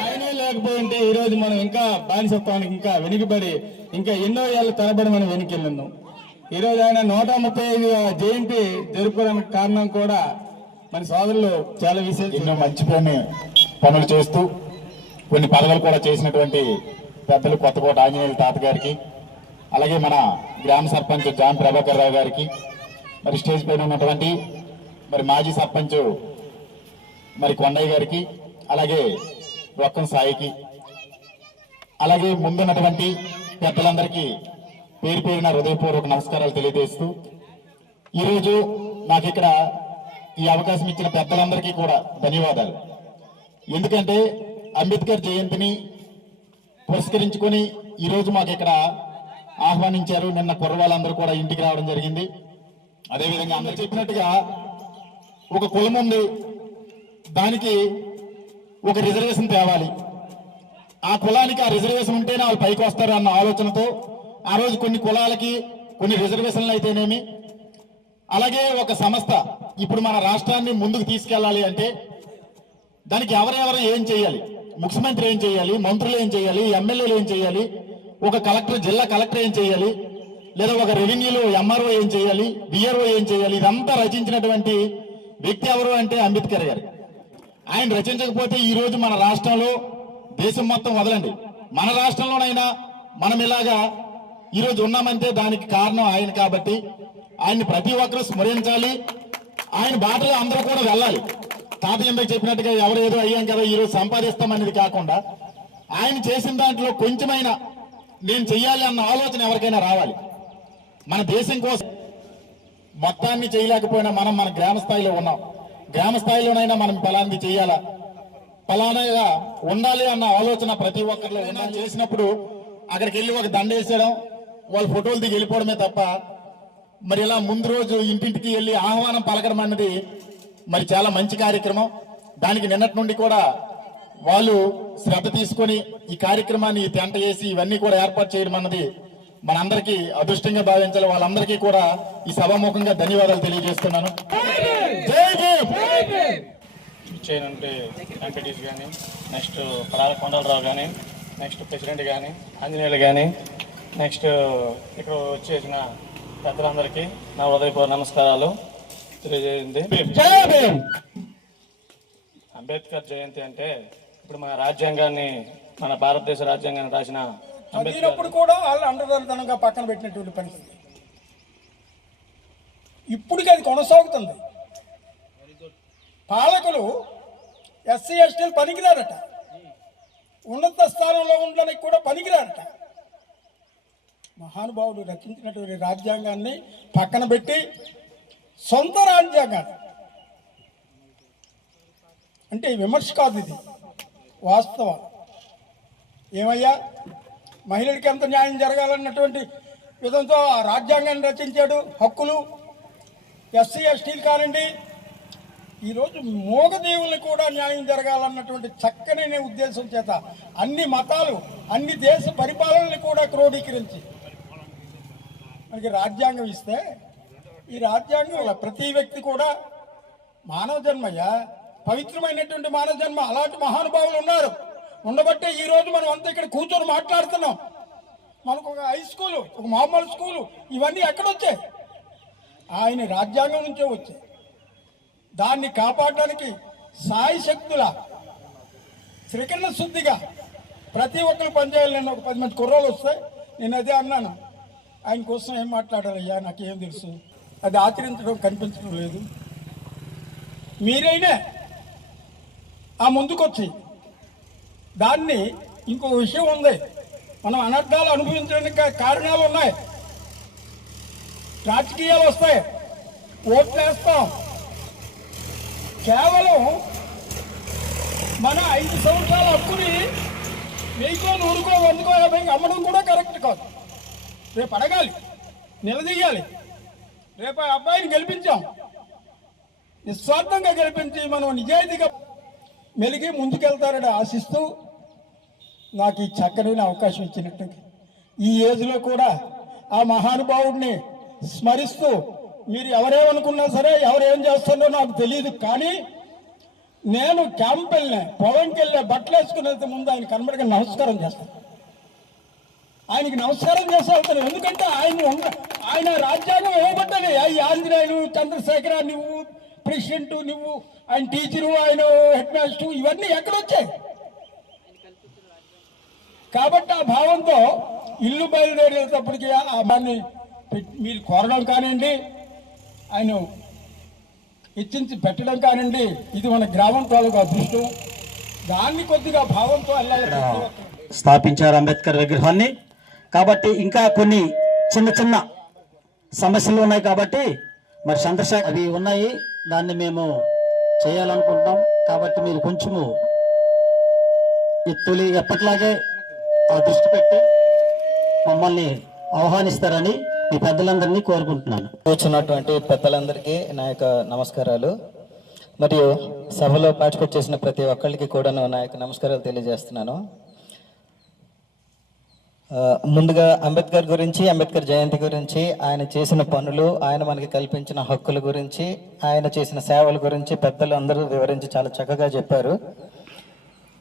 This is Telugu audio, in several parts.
ఆయనే లేకపోయింటే ఈ రోజు మనం ఇంకా బానిసత్వానికి ఇంకా వెనుకబడి ఇంకా ఎన్నో ఏళ్ళ తరబడి మనం వెనుకెళ్ళున్నాం. ఈ రోజు ఆయన 135వ జయంతి జరుపుకోవడానికి కారణం కూడా మన సోదరులు చాలా విశేషం. ఎన్నో మంచి పనులు చేస్తూ కొన్ని పదవులు కూడా చేసినటువంటి పెద్దలు కొత్తకోట ఆంజనేయుల తాత గారికి, అలాగే మన గ్రామ సర్పంచ్ జాన్ ప్రభాకర్ రావు గారికి, మరి స్టేజ్ పైన ఉన్నటువంటి మరి మాజీ సర్పంచ్ మరి కొండయ్య గారికి, అలాగే రొక్కం సాయికి, అలాగే ముందున్నటువంటి పెద్దలందరికీ పేరు పేరున హృదయపూర్వక నమస్కారాలు తెలియజేస్తూ ఈరోజు నాకు ఇక్కడ ఈ అవకాశం ఇచ్చిన పెద్దలందరికీ కూడా ధన్యవాదాలు. ఎందుకంటే అంబేద్కర్ జయంతిని పురస్కరించుకొని ఈరోజు మాకు ఇక్కడ ఆహ్వానించారు. నిన్న కుర్రవాళ్ళందరూ కూడా ఇంటికి రావడం జరిగింది. అదేవిధంగా అందరూ చెప్పినట్టుగా ఒక కులం ఉంది, దానికి ఒక రిజర్వేషన్ తేవాలి, ఆ కులానికి ఆ రిజర్వేషన్ ఉంటేనే వాళ్ళు పైకి వస్తారు అన్న ఆలోచనతో ఆ రోజు కొన్ని కులాలకి కొన్ని రిజర్వేషన్లు అయితేనేమి, అలాగే ఒక సంస్థ ఇప్పుడు మన రాష్ట్రాన్ని ముందుకు తీసుకెళ్లాలి అంటే దానికి ఎవరెవరు ఏం చేయాలి, ముఖ్యమంత్రి ఏం చేయాలి, మంత్రులు ఏం చేయాలి, ఎమ్మెల్యేలు ఏం చేయాలి, ఒక కలెక్టర్ జిల్లా కలెక్టర్ ఏం చేయాలి, లేదా ఒక రెవెన్యూలో ఎంఆర్ఓ ఏం చేయాలి, బిఆర్ఓ ఏం చేయాలి, ఇదంతా రచించినటువంటి వ్యక్తి ఎవరు అంటే అంబేద్కర్ గారు. ఆయన రచించకపోతే ఈ రోజు మన రాష్ట్రంలో దేశం మొత్తం వదలండి, మన రాష్ట్రంలోనైనా మనం ఇలాగా ఈరోజు ఉన్నామంటే దానికి కారణం ఆయన. కాబట్టి ఆయన్ని ప్రతి ఒక్కరూ స్మరించాలి, ఆయన బాటలో అందరూ కూడా వెళ్ళాలి. తాత ఎందుకు చెప్పినట్టుగా ఎవరు ఏదో అయ్యాం కదా ఈరోజు సంపాదిస్తామనేది కాకుండా ఆయన చేసిన దాంట్లో కొంచెమైనా నేను చెయ్యాలి అన్న ఆలోచన ఎవరికైనా రావాలి. మన దేశం కోసం మొత్తాన్ని చేయలేకపోయినా మనం మన గ్రామ స్థాయిలో ఉన్నాం, గ్రామ స్థాయిలోనైనా మనం ఫలాన్ని చేయాలా, ఫలానాగా ఉండాలి అన్న ఆలోచన ప్రతి ఒక్కరిలో ఉండాలి. చేసినప్పుడు అక్కడికి వెళ్ళి ఒక దండ వేసేయడం, వాళ్ళ ఫోటోలు దిగి వెళ్ళిపోవడమే తప్ప మరి ఇలా ముందు రోజు ఇంటింటికి వెళ్ళి ఆహ్వానం పలకడం అన్నది మరి చాలా మంచి కార్యక్రమం. దానికి నిన్నటి నుండి కూడా వాళ్ళు శ్రద్ధ తీసుకొని ఈ కార్యక్రమాన్ని టెంట వేసి ఇవన్నీ కూడా ఏర్పాటు చేయడం అన్నది మనందరికీ అదృష్టంగా భావించాలి. వాళ్ళందరికీ కూడా ఈ సభాముఖంగా ధన్యవాదాలు తెలియజేస్తున్నాను. ఇచ్చేయనంటే ఎంపీటీస్ కానీ, నెక్స్ట్ పడాల కొండలరావు కానీ, నెక్స్ట్ ప్రెసిడెంట్ కానీ, ఆంజనేయులు కానీ, నెక్స్ట్ ఇక్కడ వచ్చేసిన పెద్దలందరికీ నా హృదయపూర్వక నమస్కారాలు తెలియజేయండి. అంబేద్కర్ జయంతి అంటే ఇప్పుడు మన రాజ్యాంగాన్ని, మన భారతదేశ రాజ్యాంగాన్ని రాసిన అంబేద్కర్ కూడా వాళ్ళు అండదండగా పక్కన పెట్టినటువంటి పరిస్థితి ఇప్పటికీ అది కొనసాగుతుంది. పాలకులు ఎస్సీ ఎస్టీలు పనికిరారట, ఉన్నత స్థానంలో ఉండడానికి కూడా పనికిరారట. మహానుభావుడు రచించినటువంటి రాజ్యాంగాన్ని పక్కన పెట్టి సొంత రాజ్యాంగాన్ని, అంటే విమర్శ కాదు, ఇది వాస్తవం. ఏమయ్యా, మహిళలకి ఎంత న్యాయం జరగాలన్నటువంటి విధంతో ఆ రాజ్యాంగాన్ని రచించాడు. హక్కులు ఎస్సీ ఎస్టీలు కానివ్వండి, ఈరోజు మూగదేవుల్ని కూడా న్యాయం జరగాలన్నటువంటి చక్కనైన ఉద్దేశం చేత అన్ని మతాలు, అన్ని దేశ పరిపాలనని కూడా క్రోడీకరించి మనకి రాజ్యాంగం ఇస్తే, ఈ రాజ్యాంగం ప్రతి వ్యక్తి కూడా మానవ జన్మయ్యా, పవిత్రమైనటువంటి మానవ జన్మ. అలాంటి మహానుభావులు ఉన్నారు, ఉండబట్టే ఈరోజు మనం అంతా ఇక్కడ కూర్చొని మాట్లాడుతున్నాం. మనకు ఒక హై స్కూలు, ఒక మామూలు స్కూలు, ఇవన్నీ ఎక్కడొచ్చాయి? ఆయన రాజ్యాంగం నుంచే వచ్చాయి. దాన్ని కాపాడడానికి సాయి శక్తుల త్రికరణ శుద్ధిగా ప్రతి ఒక్కరు పనిచేయాలి. నేను ఒక 10 మంది కుర్రోళ్ళు వస్తే నేను అదే అన్నాను, ఆయన కోసం ఏం మాట్లాడాలయ్యా, నాకేం తెలుసు, అది ఆచరించడం కనిపించడం లేదు. మీరైనా ఆ ముందుకొచ్చి దాన్ని, ఇంకొక విషయం ఉంది, మనం అనర్థాలు అనుభవించడానికి కారణాలు ఉన్నాయి. రాజకీయాలు వస్తాయి, ఓట్లు వేస్తాం. కేవలం మన 5 సంవత్సరాల హక్కుని 1000కో 100కో 100కో 50 అమ్మడం కూడా కరెక్ట్ కాదు. రేపు అడగాలి, నిలదీయాలి. రేపు ఆ అబ్బాయిని గెలిపించాం, నిస్వార్థంగా గెలిపించి మనం నిజాయితీగా మెలిగి ముందుకెళ్తారని ఆశిస్తూ నాకు ఈ చక్కనైన అవకాశం ఇచ్చినట్టు. ఈ ఏజ్లో కూడా ఆ మహానుభావుడిని స్మరిస్తూ మీరు ఎవరేమనుకున్నా సరే ఎవరేం చేస్తారో నాకు తెలియదు, కానీ నేను క్యాంప్ వెళ్ళినా పొలంకి వెళ్ళినా బట్టలు వేసుకునే ముందు ఆయన కనబడిగా నమస్కారం చేస్తాను. ఆయనకి నమస్కారం చేసి వెళ్తాను. ఎందుకంటే ఆయన రాజ్యాంగం ఇవ్వబడ్డది. ఈ ఆంజనేయులు, చంద్రశేఖర, నువ్వు ప్రెసిడెంట్, నువ్వు ఆయన టీచరు, ఆయన హెడ్ మాస్టర్, ఇవన్నీ ఎక్కడొచ్చాయి? కాబట్టి ఆ భావంతో ఇల్లు బయలుదేరేటప్పటికి ఆ దాన్ని మీరు కోరడం కానివ్వండి, ఆయన హెచ్చించి పెట్టడం కానివ్వండి, ఇది మన గ్రామం తాలూకు అదృష్టం. దాన్ని కొద్దిగా భావంతో వెళ్ళాలి. స్థాపించారు అంబేద్కర్ విగ్రహాన్ని. కాబట్టి ఇంకా కొన్ని చిన్న చిన్న సమస్యలు ఉన్నాయి. కాబట్టి మరి చంద్రశేఖర్ అవి ఉన్నాయి, దాన్ని మేము చేయాలనుకుంటున్నాం. కాబట్టి మీరు కొంచెము తొలి ఎప్పట్లాగే ఆ దృష్టి పెట్టి మమ్మల్ని ఆహ్వానిస్తారని మీ పెద్దలందరినీ కోరుకుంటున్నాను. కూర్చున్నటువంటి పెద్దలందరికీ నా యొక్క నమస్కారాలు. మరియు సభలో పార్టిసిపేట్ చేసిన ప్రతి ఒక్కరికి కూడా నా యొక్క నమస్కారాలు తెలియజేస్తున్నాను. ముందుగా అంబేద్కర్ గురించి, అంబేద్కర్ జయంతి గురించి, ఆయన చేసిన పనులు, ఆయన మనకి కల్పించిన హక్కుల గురించి, ఆయన చేసిన సేవల గురించి పెద్దలు అందరూ వివరించి చాలా చక్కగా చెప్పారు.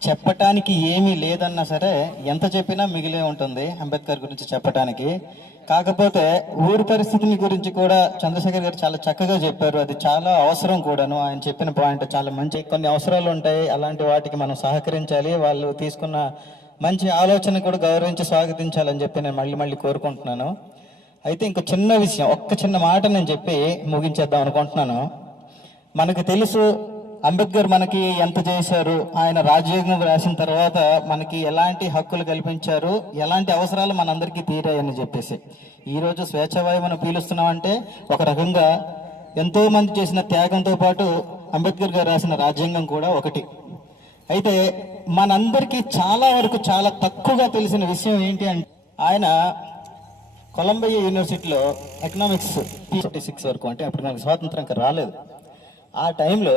చెప్పటానికి ఏమీ లేదన్నా సరే ఎంత చెప్పినా మిగిలే ఉంటుంది అంబేద్కర్ గురించి చెప్పటానికి. కాకపోతే ఊరి పరిస్థితిని గురించి కూడా చంద్రశేఖర్ గారు చాలా చక్కగా చెప్పారు. అది చాలా అవసరం కూడాను. ఆయన చెప్పిన పాయింట్ చాలా మంచి. కొన్ని అవసరాలు ఉంటాయి, అలాంటి వాటికి మనం సహకరించాలి. వాళ్ళు తీసుకున్న మంచి ఆలోచన కూడా గౌరవించి స్వాగతించాలని చెప్పి నేను మళ్ళీ కోరుకుంటున్నాను. అయితే ఇంకో చిన్న విషయం, ఒక్క చిన్న మాట నేను చెప్పి ముగించేద్దాం అనుకుంటున్నాను. మనకు తెలుసు అంబేద్కర్ మనకి ఎంత చేశారు, ఆయన రాజ్యాంగం రాసిన తర్వాత మనకి ఎలాంటి హక్కులు కల్పించారు, ఎలాంటి అవసరాలు మనందరికీ తీరాయని చెప్పేసి. ఈరోజు స్వేచ్ఛావాయువు మనం పీలుస్తున్నామంటే ఒక రకంగా ఎంతో మంది చేసిన త్యాగంతో పాటు అంబేద్కర్ గారు రాసిన రాజ్యాంగం కూడా ఒకటి. అయితే మనందరికీ చాలా వరకు చాలా తక్కువగా తెలిసిన విషయం ఏంటి అంటే, ఆయన కొలంబియా యూనివర్సిటీలో ఎకనామిక్స్ 36 వరకు, అంటే అప్పుడు మనకు స్వాతంత్రం ఇంకా రాలేదు, ఆ టైంలో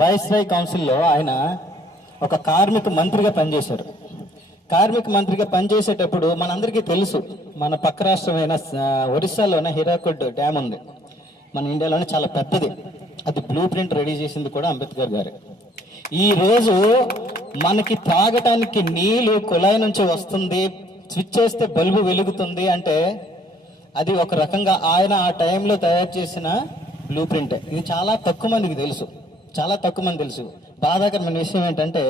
వైస్రాయ్ కౌన్సిల్లో ఆయన ఒక కార్మిక మంత్రిగా పనిచేశారు. కార్మిక మంత్రిగా పనిచేసేటప్పుడు మనందరికీ తెలుసు, మన పక్క రాష్ట్రమైన ఒరిస్సాలోనే హీరాకుడ్ డ్యామ్ ఉంది, మన ఇండియాలోనే చాలా పెద్దది. అది బ్లూ ప్రింట్ రెడీ చేసింది కూడా అంబేద్కర్ గారు. ఈ రోజు మనకి తాగటానికి నీళ్లు కుళాయి నుంచి వస్తుంది, స్విచ్ చేస్తే బల్బు వెలుగుతుంది అంటే అది ఒక రకంగా ఆయన ఆ టైంలో తయారు చేసిన బ్లూ ప్రింట్. ఇది చాలా తక్కువ మందికి తెలుసు, చాలా తక్కువ మంది తెలుసు. బాధాకరమైన విషయం ఏంటంటే,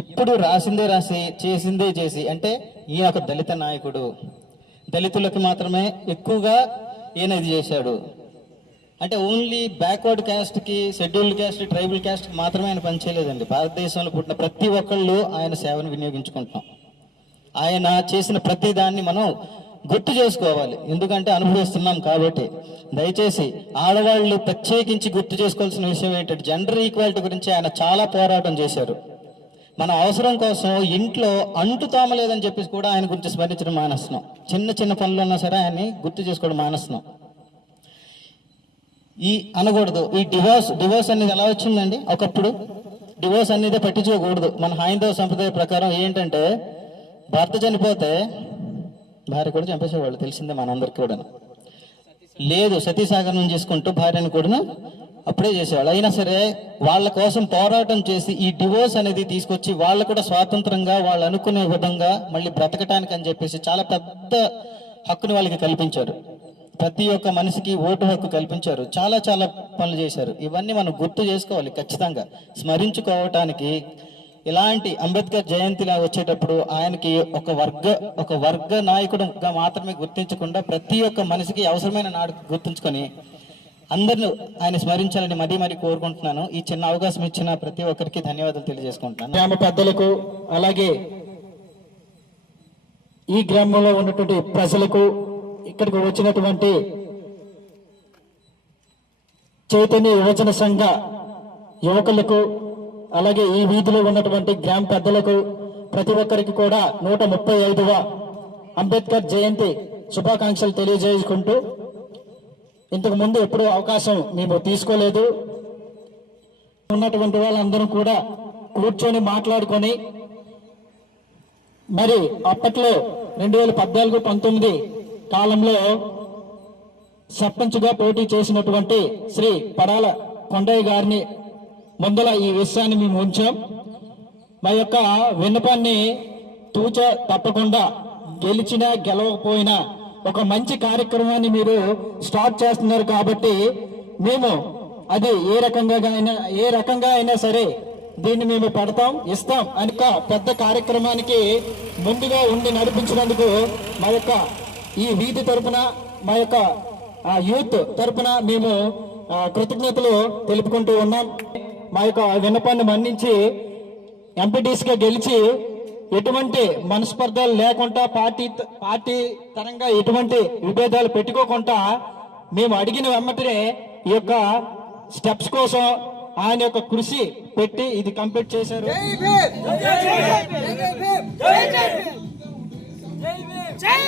ఎప్పుడు రాసిందే రాసి చేసిందే చేసి, అంటే ఈయన ఒక దళిత నాయకుడు, దళితులకు మాత్రమే ఎక్కువగా ఈయన ఇది చేశాడు, అంటే ఓన్లీ బ్యాక్వర్డ్ క్యాస్ట్కి, షెడ్యూల్డ్ క్యాస్ట్, ట్రైబల్ క్యాస్ట్కి మాత్రమే ఆయన పనిచేయలేదండి. భారతదేశంలో పుట్టిన ప్రతి ఒక్కళ్ళు ఆయన సేవను వినియోగించుకుంటున్నాం. ఆయన చేసిన ప్రతి దాన్ని మనం గుర్తు చేసుకోవాలి, ఎందుకంటే అనుభవిస్తున్నాం కాబట్టి. దయచేసి ఆడవాళ్ళు ప్రత్యేకించి గుర్తు చేసుకోవాల్సిన విషయం ఏంటంటే, జెండర్ ఈక్వాలిటీ గురించి ఆయన చాలా పోరాటం చేశారు. మన అవసరం కోసం ఇంట్లో అంటు తోమలేదని చెప్పేసి కూడా ఆయన గురించి స్మరించడం మానేస్తున్నాం. చిన్న చిన్న పనులు ఉన్నా సరే ఆయన్ని గుర్తు చేసుకోవడం మానేస్తున్నాం. ఈ అనకూడదు, ఈ డివోర్స్ అనేది ఎలా వచ్చిందండి? ఒకప్పుడు డివోర్స్ అనేది పట్టించుకోకూడదు. మన హైందవ సంప్రదాయ ప్రకారం ఏంటంటే, భర్త చనిపోతే భార్య కూడా చంపేసేవాళ్ళు, తెలిసిందే మనందరికీ కూడా. లేదు, సతీసాగరం చేసుకుంటూ భార్యను కూడా అప్పుడే చేసేవాళ్ళు. అయినా సరే వాళ్ళ కోసం పోరాటం చేసి ఈ డివోర్స్ అనేది తీసుకొచ్చి వాళ్ళు కూడా స్వాతంత్రంగా వాళ్ళు అనుకునే విధంగా మళ్ళీ బ్రతకటానికి అని చెప్పేసి చాలా పెద్ద హక్కుని వాళ్ళకి కల్పించారు. ప్రతి ఒక్క మనిషికి ఓటు హక్కు కల్పించారు. చాలా చాలా పనులు చేశారు. ఇవన్నీ మనం గుర్తు చేసుకోవాలి, ఖచ్చితంగా స్మరించుకోవటానికి. ఇలాంటి అంబేద్కర్ జయంతిలా వచ్చేటప్పుడు ఆయనకి ఒక వర్గ నాయకుడుగా మాత్రమే గుర్తించకుండా ప్రతి ఒక్క మనిషికి అవసరమైన నాడు గుర్తుంచుకొని అందరిని ఆయన స్మరించాలని మరీ కోరుకుంటున్నాను. ఈ చిన్న అవకాశం ఇచ్చిన ప్రతి ఒక్కరికి ధన్యవాదాలు తెలియజేసుకుంటున్నాను. గ్రామ పెద్దలకు, అలాగే ఈ గ్రామంలో ఉన్నటువంటి ప్రజలకు, ఇక్కడికి వచ్చినటువంటి చైతన్య యువజన సంఘ యువకులకు, అలాగే ఈ వీధిలో ఉన్నటువంటి గ్రామ పెద్దలకు, ప్రతి ఒక్కరికి కూడా 135వ అంబేద్కర్ జయంతి శుభాకాంక్షలు తెలియజేసుకుంటూ, ఇంతకు ముందు ఎప్పుడూ అవకాశం మేము తీసుకోలేదు. ఉన్నటువంటి వాళ్ళందరూ కూడా కూర్చొని మాట్లాడుకొని మరి అప్పట్లో 2014-19 కాలంలో సర్పంచ్గా పోటీ చేసినటువంటి శ్రీ పడాల కొండయ్య గారిని ముందల ఈ విషయాన్ని మేము ఉంచాం. మా యొక్క విన్నపాన్ని తూచ తప్పకుండా గెలిచినా గెలవకపోయినా ఒక మంచి కార్యక్రమాన్ని మీరు స్టార్ట్ చేస్తున్నారు కాబట్టి మేము అది ఏ రకంగా అయినా సరే దీన్ని మేము పెడతాం, ఇస్తాం అని పెద్ద కార్యక్రమానికి ముందుగా ఉండి నడిపించినందుకు మా యొక్క ఈ వీధి తరపున మా యొక్క యూత్ తరపున మేము కృతజ్ఞతలు తెలుపుకుంటూ ఉన్నాం. మా యొక్క విన్నపాన్ని మన్నించి ఎంపీటీసీగా గెలిచి ఎటువంటి మనస్పర్ధలు లేకుండా పార్టీ పరంగా ఎటువంటి విభేదాలు పెట్టుకోకుండా మేము అడిగిన వెంబటనే ఈ యొక్క స్టెప్స్ కోసం ఆయన యొక్క కృషి పెట్టి ఇది కంప్లీట్ చేశారు. జై